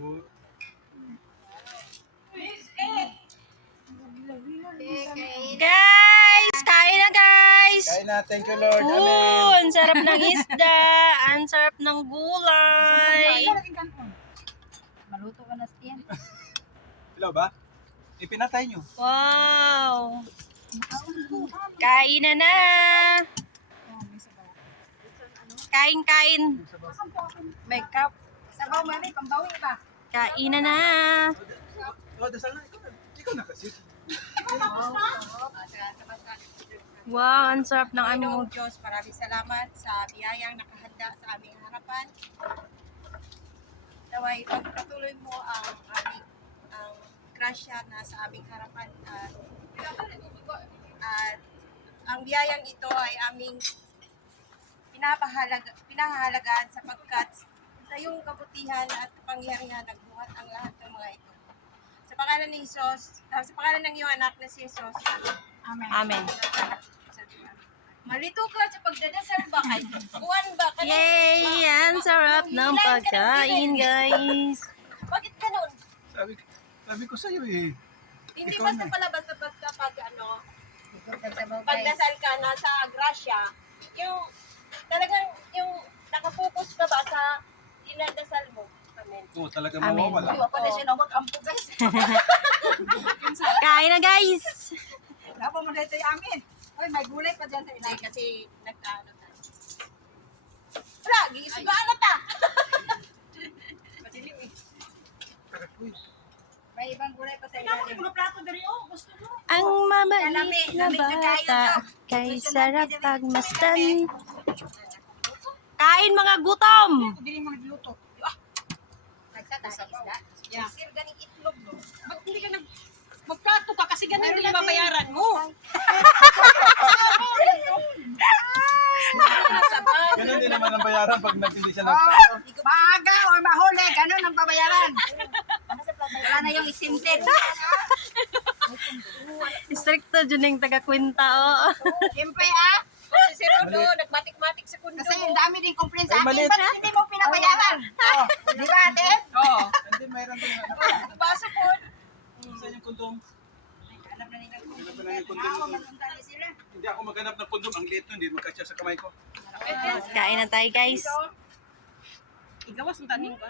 Guys, kain na guys. Kain na, thank you Lord. Ang sarap ng isda, ang sarap ng gulay. Maluto ka na siya. Hello ba? Ipinatay nyo. Wow. Kain na. Kain. May cup. Sabaw mo rin, pambawi ba? Kain na. Dasal na. Ikaw na kasi. Wow, ang sarap ng Panginoong Diyos, maraming salamat sa biyayang nakahanda sa aming harapan. Naway, pagpatuloy mo ang aming grasya na sa aming harapan at ang biyayang ito ay aming pinahahalagaan sapagkat sa iyong kabutihan at kapangyarihan nagbuhat ang lahat ng mga ito. Sa pangalan ni Jesus, sa pangalan ng iyong anak na si Jesus. Amen. Malito ka sa pagdadasal ba? Kahit buwan ba? Yay! Ang sarap ng pagkain, guys. Bakit ganun? Sabi ko sa'yo eh. Hindi Ikaw basta na. pala basta pag pagdasal ka na sa grasya, yung talagang yung nakapokus ka ba sa dinadasal mo? Amen. Oo, talaga Amen. mawawala. Iwa pa na siya nawag ampo guys. Kain na, guys. Labo mo dito yung amin. Oy, may gulay pa dyan sa inay kasi nagkaano tayo. Wala, gisugaan na ta. Madilim eh. May ibang gulay pa sa ilalim. Mga plato dari oh, gusto mo. Ang mamait na bata kay sarap pagmasdan. Kain mga gutom. Dili mo nagluto. Nagsata isda. Yeah. Sir ganing itlog no. Bakit hindi ka magplato ka kasi ganun nila babayaran mo. Ganun din naman ang bayaran pag nagpili siya ng Maaga o mahuli, ganun ang babayaran. Wala na yung isinted. Stricto dyan yung taga-kwenta, oh. Siyempre si Sir Rodo, nagmatik-matik sa kundo. Kasi ang dami din complain sa Ay, akin, maliit. ba't hindi mo pinabayaran? Oh, di ba ate? Oo. Hindi, mayroon din. Baso po. Saan yung kondom? Alam na nila kung Hanap na yung kondom. sila. Hindi ako maghanap ng kondom. Ang liit nun, hindi magkasya sa kamay ko. Kain na tayo, guys. Igawas ang taning ko.